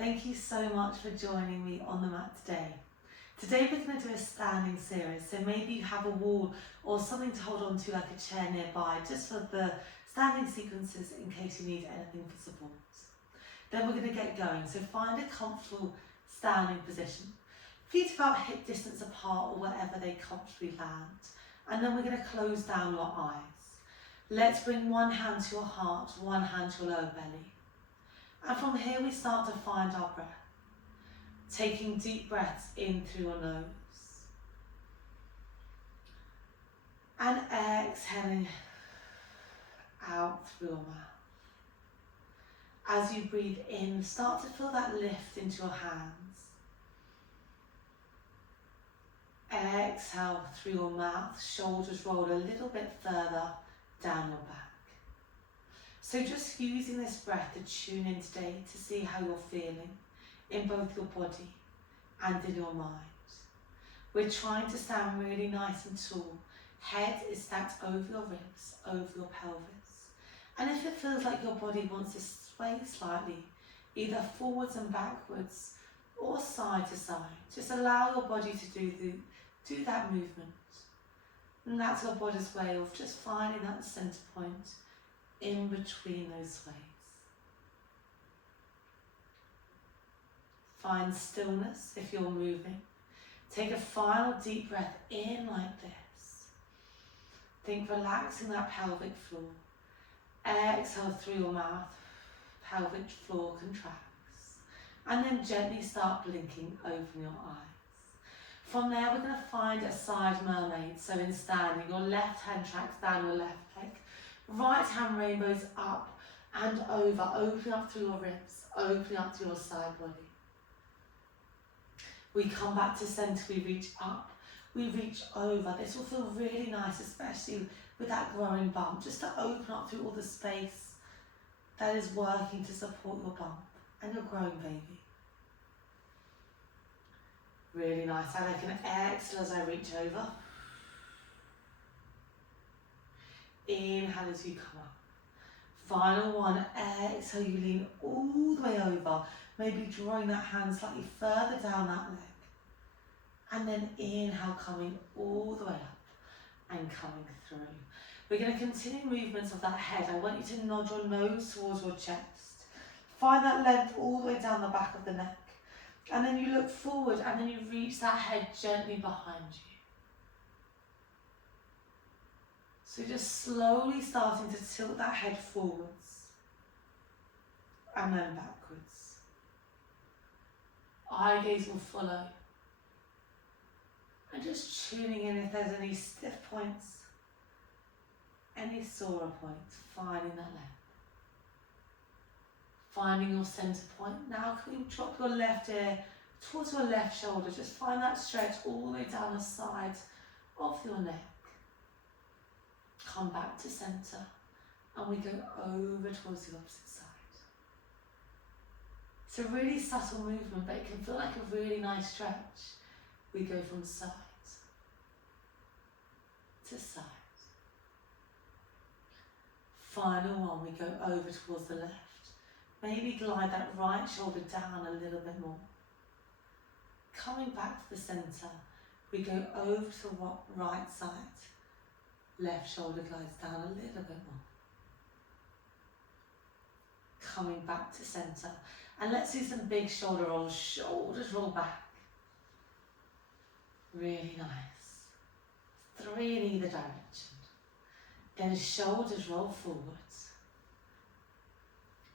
Thank you so much for joining me on the mat today. Today we're going to do a standing series, so maybe you have a wall or something to hold on to like a chair nearby just for the standing sequences in case you need anything for support. Then we're going to get going, so find a comfortable standing position. Feet about hip distance apart or wherever they comfortably land. And then we're going to close down your eyes. Let's bring one hand to your heart, one hand to your lower belly. And from here we start to find our breath. Taking deep breaths in through your nose. And exhaling out through your mouth. As you breathe in, start to feel that lift into your hands. Exhale through your mouth, shoulders roll a little bit further down your back. So just using this breath to tune in today to see how you're feeling in both your body and in your mind. We're trying to stand really nice and tall. Head is stacked over your ribs, over your pelvis. And if it feels like your body wants to sway slightly, either forwards and backwards or side to side, just allow your body to do that movement. And that's your body's way of just finding that center point in between those sways. Find stillness if you're moving. Take a final deep breath in like this. Think relaxing that pelvic floor. Exhale through your mouth, pelvic floor contracts. And then gently start blinking, open your eyes. From there we're going to find a side mermaid. So in standing, your left hand tracks down your left leg. Right hand rainbows up and over, opening up through your ribs, opening up to your side body. We come back to center, we reach up, we reach over. This will feel really nice, especially with that growing bump, just to open up through all the space that is working to support your bump and your growing baby. Really nice. And I can exhale as I reach over. Inhale as you come up. Final one, exhale, you lean all the way over, maybe drawing that hand slightly further down that leg. And then inhale, coming all the way up and coming through. We're going to continue movements of that head. I want you to nod your nose towards your chest. Find that length all the way down the back of the neck. And then you look forward and then you reach that head gently behind you. So just slowly starting to tilt that head forwards and then backwards. Eye gaze will follow. And just tuning in if there's any stiff points, any sore points, finding that length. Finding your center point. Now can you drop your left ear towards your left shoulder? Just find that stretch all the way down the side of your neck. Come back to center and we go over towards the opposite side. It's a really subtle movement, but it can feel like a really nice stretch. We go from side to side. Final one, we go over towards the left. Maybe glide that right shoulder down a little bit more. Coming back to the center, we go over to the right side. Left shoulder glides down a little bit more. Coming back to center. And let's do some big shoulder rolls. Shoulders roll back. Really nice. 3 in either direction. Then shoulders roll forwards.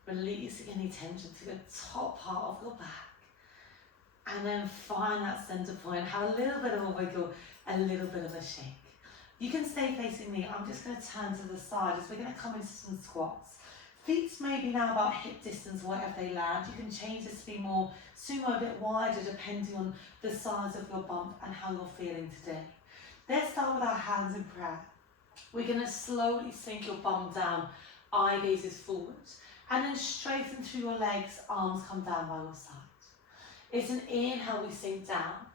Releasing any tension to the top part of your back. And then find that center point. Have a little bit of a wiggle, a little bit of a shake. You can stay facing me. I'm just going to turn to the side as we're going to come into some squats. Feet maybe now about hip distance, wherever they land. You can change this to be more sumo, a bit wider, depending on the size of your bump and how you're feeling today. Let's start with our hands in prayer. We're going to slowly sink your bum down, eye gazes forwards, and then straighten through your legs, arms come down by your side. It's an inhale, we sink down,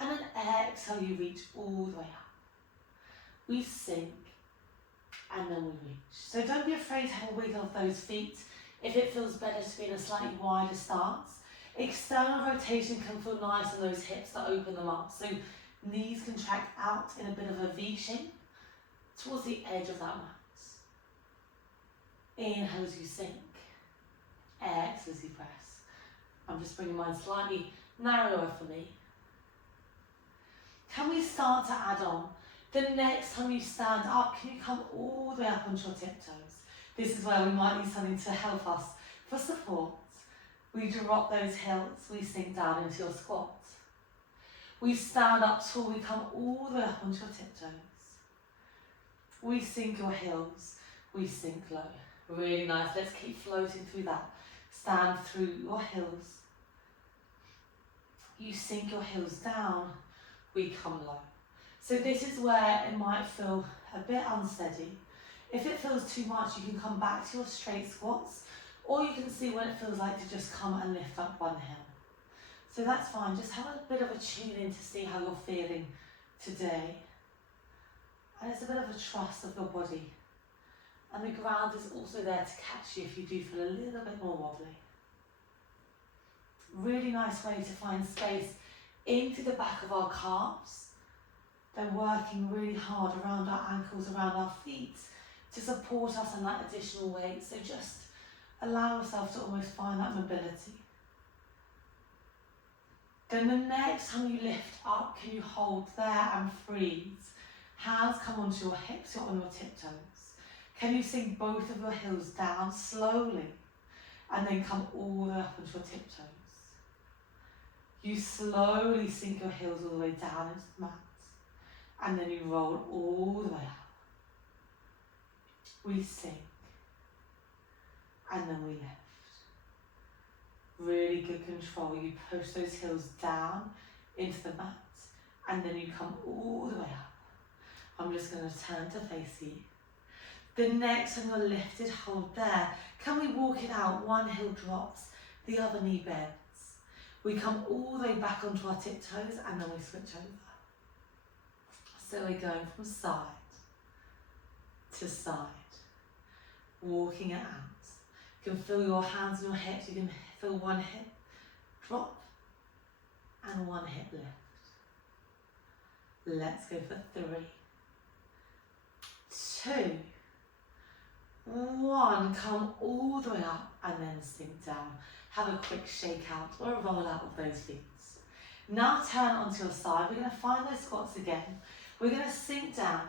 and an exhale, you reach all the way up. We sink, and then we reach. So don't be afraid to have a wiggle of those feet. If it feels better to be in a slightly wider stance, external rotation can feel nice on those hips to open them up. So knees contract out in a bit of a V shape towards the edge of that mat. Inhale as you sink. Exhale as you press. I'm just bringing mine slightly narrower for me. Can we start to add on? The next time you stand up, can you come all the way up onto your tiptoes? This is where we might need something to help us for support. We drop those heels, we sink down into your squat. We stand up tall, we come all the way up onto your tiptoes. We sink your heels, we sink low. Really nice, let's keep floating through that. Stand through your heels. You sink your heels down, we come low. So this is where it might feel a bit unsteady. If it feels too much, you can come back to your straight squats, or you can see what it feels like to just come and lift up one heel. So that's fine, just have a bit of a tune in to see how you're feeling today. And it's a bit of a trust of your body. And the ground is also there to catch you if you do feel a little bit more wobbly. Really nice way to find space into the back of our calves. They're working really hard around our ankles, around our feet to support us in that additional weight. So just allow yourself to almost find that mobility. Then the next time you lift up, can you hold there and freeze? Hands come onto your hips, you're on your tiptoes. Can you sink both of your heels down slowly and then come all the way up onto your tiptoes? You slowly sink your heels all the way down into the mat and then you roll all the way up. We sink and then we lift. Really good control. You push those heels down into the mat and then you come all the way up. I'm just going to turn to face you. The next time you're lifted, hold there. Can we walk it out? One heel drops, the other knee bends. We come all the way back onto our tiptoes and then we switch over. So we're going from side to side, walking it out. You can feel your hands on your hips, you can feel one hip drop and one hip lift. Let's go for 3, 2, 1, come all the way up and then sink down. Have a quick shake out or a roll out of those feet. Now turn onto your side. We're going to find those squats again. We're going to sink down.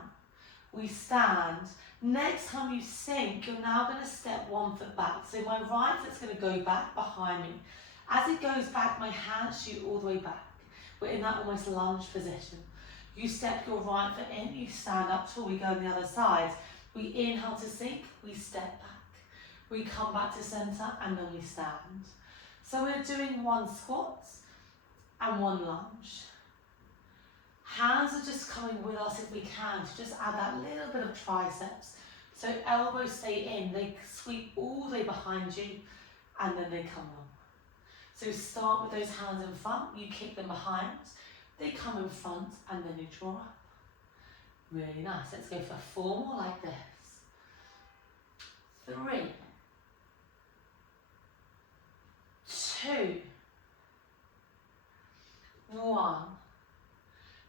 We stand. Next time you sink, you're now going to step 1 foot back. So my right foot's going to go back behind me. As it goes back, my hands shoot all the way back. We're in that almost lunge position. You step your right foot in, you stand up tall, we go on the other side. We inhale to sink, we step back. We come back to center and then we stand. So we're doing 1 squat and 1 lunge. Hands are just coming with us if we can to just add that little bit of triceps. So elbows stay in, they sweep all the way behind you and then they come on. So start with those hands in front, you kick them behind, they come in front and then you draw up. Really nice. Let's go for 4 more like this. 3, 2, 1.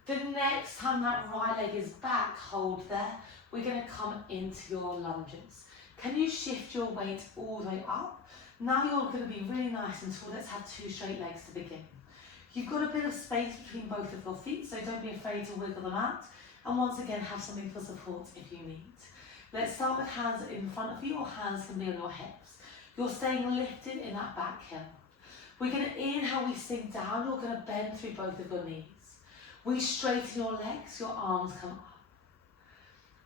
The next time that right leg is back, hold there. We're going to come into your lunges. Can you shift your weight all the way up? Now you're going to be really nice and tall. Let's have 2 straight legs to begin. You've got a bit of space between both of your feet, so don't be afraid to wiggle them out. And once again, have something for support if you need. Let's start with hands in front of you, or hands can be on your hips. You're staying lifted in that back heel. We're going to inhale, we sink down. You're going to bend through both of your knees. We straighten your legs, your arms come up.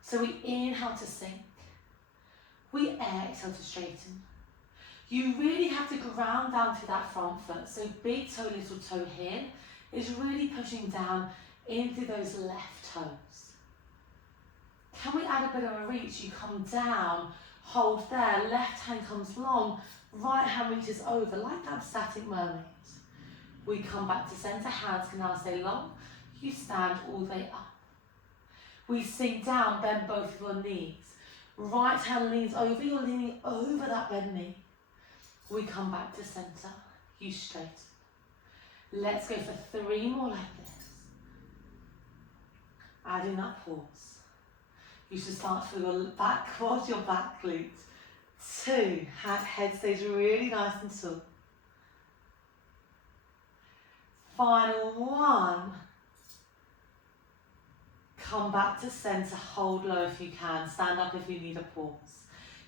So we inhale to sink. We exhale to straighten. You really have to ground down to that front foot. So big toe, little toe here is really pushing down into those left toes. Can we add a bit of a reach? You come down, hold there, left hand comes long, right hand reaches over, like that static mermaid. We come back to center, hands can now stay long. You stand all the way up. We sink down, bend both of your knees. Right hand leans over, you're leaning over that bent knee. We come back to center, you straighten. Let's go for 3 more like this. Adding that pause. You should start to your back quad, your back glutes. 2, head stays really nice and tall. Final 1. Come back to center, hold low if you can. Stand up if you need a pause.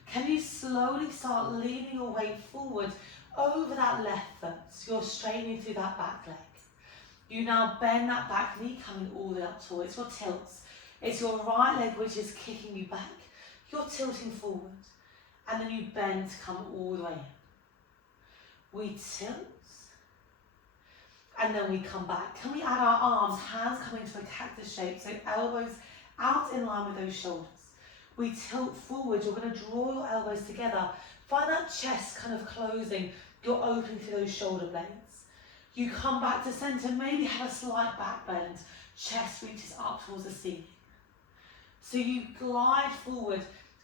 Can you slowly start leaning your weight forward over that left foot? So you're straightening through that back leg. You now bend that back knee coming all the way up tall. It's your tilts. It's your right leg which is kicking you back. You're tilting forward. And then you bend to come all the way in. We tilt. And then we come back. Can we add our arms, hands coming to a cactus shape, so elbows out in line with those shoulders. We tilt forward, you're going to draw your elbows together. Find that chest kind of closing, you're opening through those shoulder blades. You come back to center, maybe have a slight back bend, chest reaches up towards the ceiling. So you glide forward,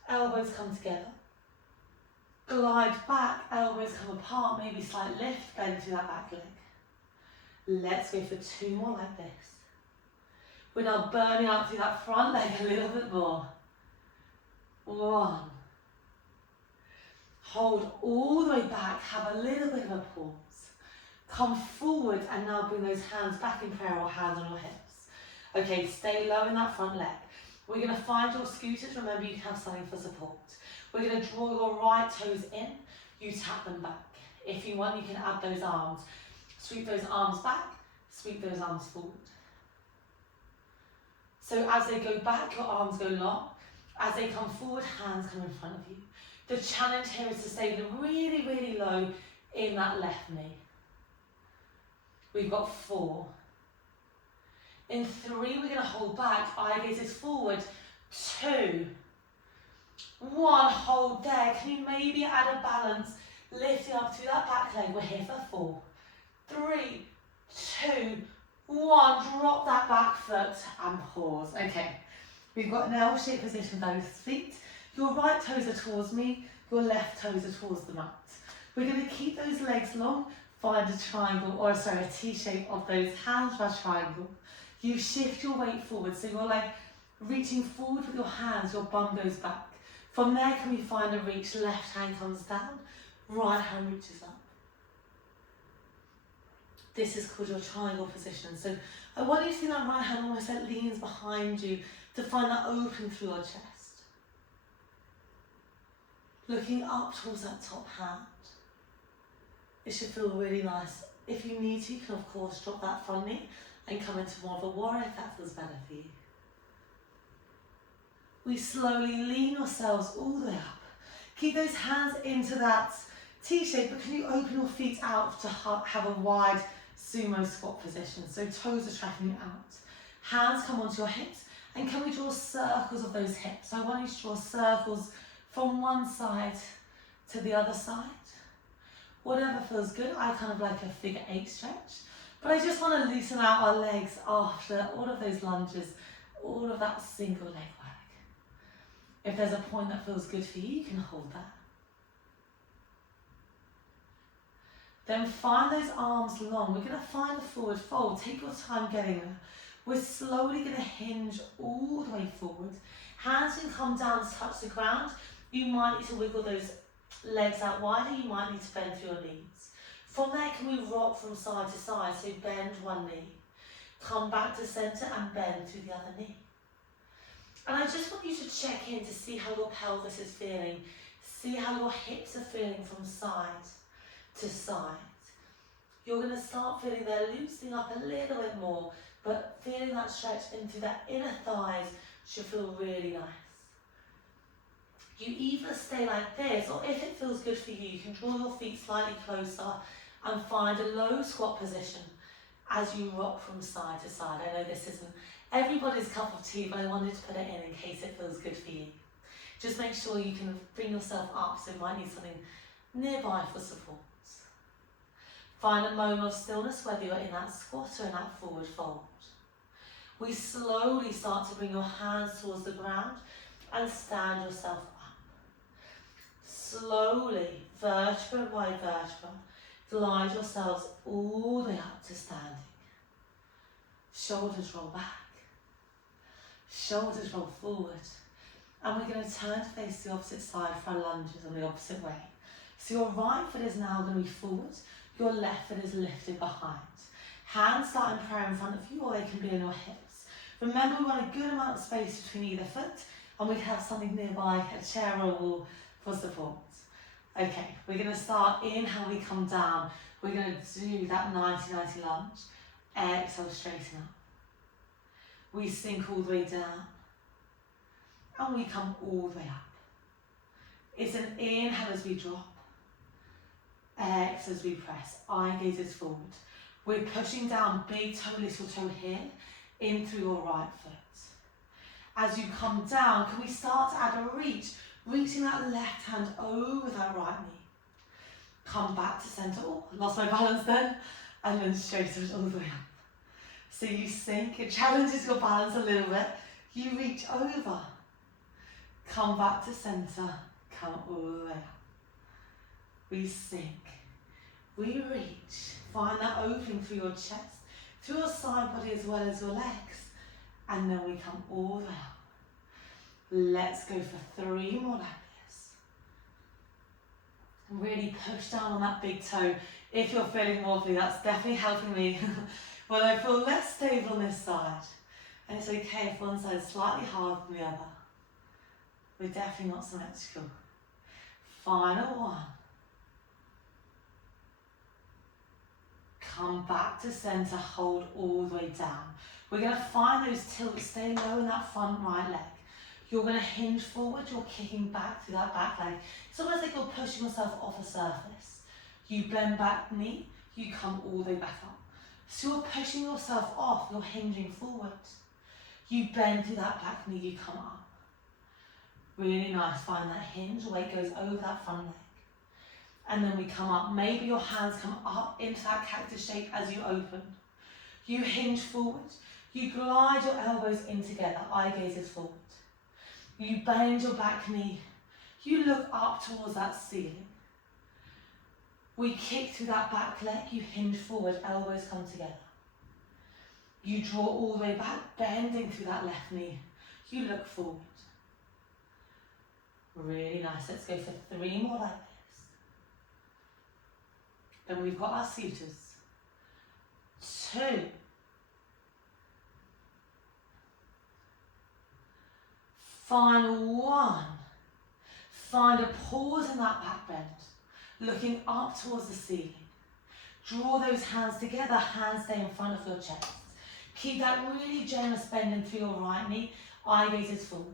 elbows come together. Glide back, elbows come apart, maybe slight lift, bend through that back leg. Let's go for 2 more like this. We're now burning out through that front leg a little bit more. 1. Hold all the way back, have a little bit of a pause. Come forward and now bring those hands back in prayer or hands on your hips. Okay, stay low in that front leg. We're going to find your scooters. Remember, you can have something for support. We're going to draw your right toes in. You tap them back. If you want, you can add those arms. Sweep those arms back, sweep those arms forward. So as they go back, your arms go long. As they come forward, hands come in front of you. The challenge here is to stay really, really low in that left knee. We've got 4. In 3, we're going to hold back, eye gazes forward. 2, 1, hold there. Can you maybe add a balance, lifting up through that back leg? We're here for 4. 3, 2, 1, drop that back foot and pause. Okay, we've got an L-shaped position, those feet. Your right toes are towards me, your left toes are towards the mat. We're going to keep those legs long, find a triangle, or sorry, a T-shape of those hands for a triangle. You shift your weight forward, so you're like reaching forward with your hands, your bum goes back. From there, can we find a reach? Left hand comes down, right hand reaches up. This is called your triangle position. So I want you to see that right hand almost like leans behind you to find that open through your chest. Looking up towards that top hand. It should feel really nice. If you need to, you can of course drop that front knee and come into more of a warrior if that feels better for you. We slowly lean ourselves all the way up. Keep those hands into that T shape, but can you open your feet out to have a wide sumo squat position? So toes are tracking out. Hands come onto your hips, and can we draw circles of those hips? So I want you to draw circles from one side to the other side. Whatever feels good. I kind of like a figure 8 stretch, but I just want to loosen out our legs after all of those lunges, all of that single leg work. If there's a point that feels good for you, you can hold that. Then find those arms long. We're going to find the forward fold. Take your time getting there. We're slowly going to hinge all the way forward. Hands can come down to touch the ground. You might need to wiggle those legs out wider. You might need to bend through your knees. From there, can we rock from side to side? So bend one knee. Come back to center and bend through the other knee. And I just want you to check in to see how your pelvis is feeling. See how your hips are feeling from side to side. You're going to start feeling they're loosening up a little bit more, but feeling that stretch into that inner thighs should feel really nice. You either stay like this, or if it feels good for you, you can draw your feet slightly closer and find a low squat position as you rock from side to side. I know this isn't everybody's cup of tea, but I wanted to put it in case it feels good for you. Just make sure you can bring yourself up, so you might need something nearby for support. Find a moment of stillness, whether you're in that squat or in that forward fold. We slowly start to bring your hands towards the ground and stand yourself up. slowly, vertebra by vertebra, glide yourselves all the way up to standing. Shoulders roll back. Shoulders roll forward. And we're going to turn to face the opposite side for our lunges on the opposite way. So your right foot is now going to be forward, your left foot is lifted behind. Hands start in prayer in front of you, or they can be on your hips. Remember, we want a good amount of space between either foot, and we have something nearby, a chair or a wall for support. Okay, we're going to start, inhale, we come down. We're going to do that 90-90 lunge. Exhale, straighten up. We sink all the way down. And we come all the way up. It's an inhale as we drop. Exhale as we press. Eye gaze is forward. We're pushing down, big toe, little toe here, in through your right foot. As you come down, can we start to add a reach? Reaching that left hand over that right knee. Come back to centre. Oh, lost my balance then. And then straighten it all the way up. So you sink, it challenges your balance a little bit. You reach over. Come back to centre, come all the way up. We sink, we reach, find that opening through your chest, through your side body as well as your legs, and then we come all the way up. Let's go for 3 more like this. Really push down on that big toe. If you're feeling wobbly, that's definitely helping me. When I feel less stable on this side, and it's okay if one side is slightly harder than the other. We're definitely not symmetrical. Final one. Come back to centre, hold all the way down. We're going to find those tilts, stay low in that front right leg. You're going to hinge forward, you're kicking back through that back leg. It's almost like you're pushing yourself off a surface. You bend back knee, you come all the way back up. So you're pushing yourself off, you're hinging forward. You bend through that back knee, you come up. Really nice, find that hinge, weight goes over that front leg. And then we come up, maybe your hands come up into that cactus shape as you open. You hinge forward, you glide your elbows in together, eye gaze is forward. You bend your back knee, you look up towards that ceiling. We kick through that back leg, you hinge forward, elbows come together. You draw all the way back, bending through that left knee. You look forward. Really nice. Let's go for 3 more like this. Then we've got our suitors. 2. Final 1. Find a pause in that back bend, looking up towards the ceiling. Draw those hands together, hands stay in front of your chest. Keep that really generous bending through your right knee, eye gaze is forward.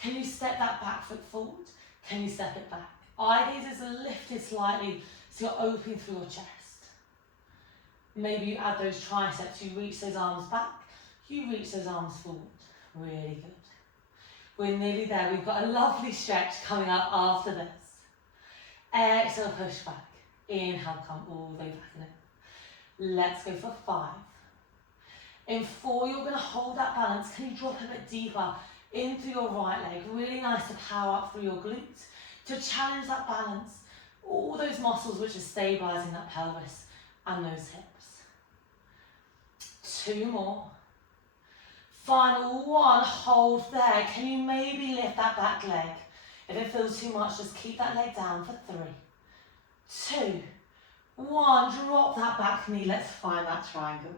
Can you step that back foot forward? Can you step it back? Eye gaze is lifted slightly so you're opening through your chest. Maybe you add those triceps, you reach those arms back, you reach those arms forward. Really good. We're nearly there. We've got a lovely stretch coming up after this. Exhale, push back. Inhale, come all the way back in. Let's go for 5. In 4, you're going to hold that balance. Can you drop a bit deeper into your right leg? Really nice to power up through your glutes, to challenge that balance. All those muscles which are stabilising that pelvis and those hips. 2 more. Final 1, hold there. Can you maybe lift that back leg? If it feels too much, just keep that leg down for 3, 2, 1. Drop that back knee. Let's find that triangle.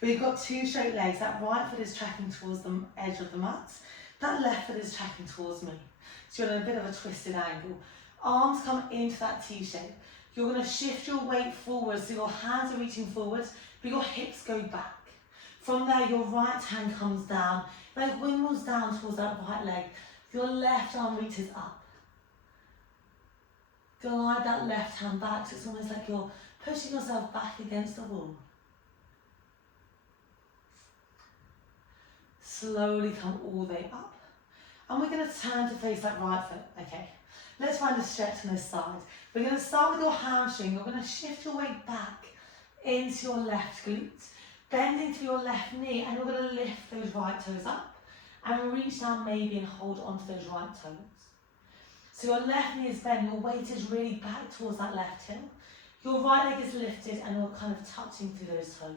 We've got 2 straight legs. That right foot is tracking towards the edge of the mat. That left foot is tracking towards me. So you're in a bit of a twisted angle. Arms come into that T shape. You're going to shift your weight forward so your hands are reaching forward, but your hips go back. From there, your right hand comes down, like windmills down towards that right leg. Your left arm reaches up. Glide that left hand back, so it's almost like you're pushing yourself back against the wall. Slowly come all the way up. And we're going to turn to face that right foot. Okay, let's find a stretch on this side. We're going to start with your hamstring. You're going to shift your weight back into your left glute, bending to your left knee, and you're going to lift those right toes up and reach down maybe and hold onto those right toes. So your left knee is bent, your weight is really back towards that left heel. Your right leg is lifted and you're kind of touching through those toes.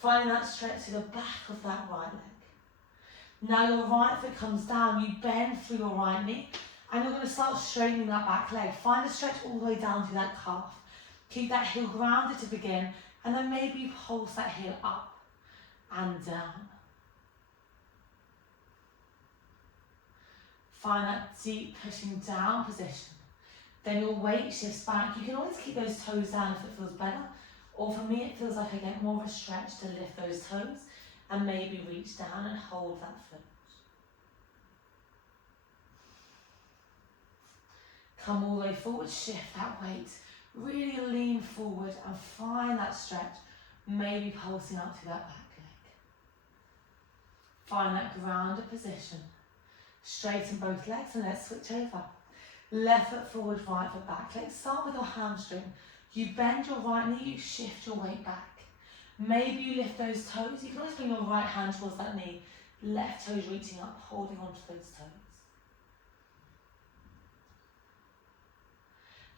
Finding that stretch to the back of that right leg. Now your right foot comes down, you bend through your right knee and you're going to start straightening that back leg. Find a stretch all the way down to that calf. Keep that heel grounded to begin and then maybe you pulse that heel up and down. Find that deep pushing down position. Then your weight shifts back. You can always keep those toes down if it feels better. Or for me, it feels like I get more of a stretch to lift those toes and maybe reach down and hold that foot. Come all the way forward, shift that weight. Really lean forward and find that stretch, maybe pulsing up through that back leg. Find that grounded position. Straighten both legs and let's switch over. Left foot forward, right foot back. Let's start with your hamstring. You bend your right knee, you shift your weight back. Maybe you lift those toes. You can always bring your right hand towards that knee. Left toes reaching up, holding onto those toes.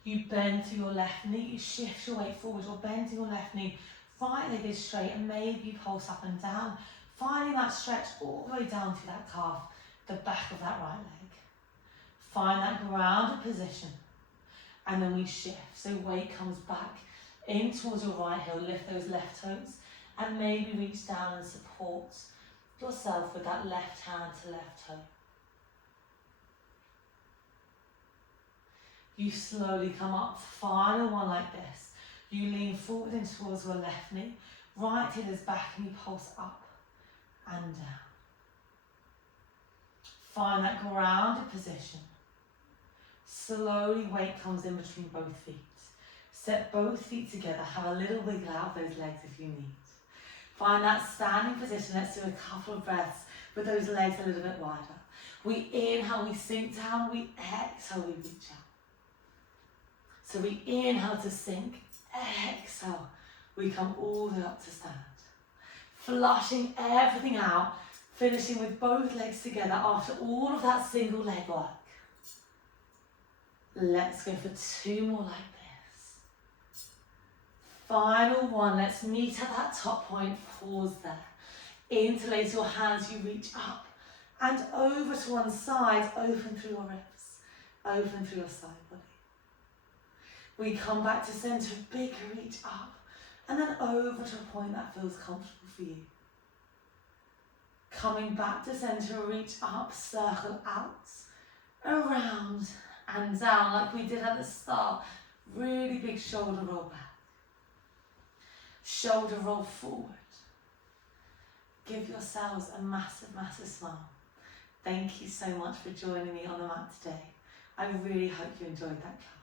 You bend through your left knee, you shift your weight forward, you're bending your left knee, right leg is straight and maybe you pulse up and down, finding that stretch all the way down to that calf, the back of that right leg. Find that grounded position and then we shift, so weight comes back in towards your right heel, lift those left toes and maybe reach down and support yourself with that left hand to left toe. You slowly come up, final one like this. You lean forward in towards your left knee, right heel is back and you pulse up and down. Find that grounded position. Slowly weight comes in between both feet. Set both feet together, have a little wiggle out of those legs if you need. Find that standing position, let's do a couple of breaths with those legs a little bit wider. We inhale, we sink down, we exhale, we reach out. So we inhale to sink, exhale, we come all the way up to stand. Flushing everything out, finishing with both legs together after all of that single leg work. Let's go for 2 more like this. Final one, let's meet at that top point, pause there. Interlace your hands, you reach up and over to one side, open through your ribs, open through your side body. We come back to center, big reach up, and then over to a point that feels comfortable for you. Coming back to center, reach up, circle out, around and down like we did at the start. Really big shoulder roll back. Shoulder roll forward. Give yourselves a massive, massive smile. Thank you so much for joining me on the mat today. I really hope you enjoyed that class.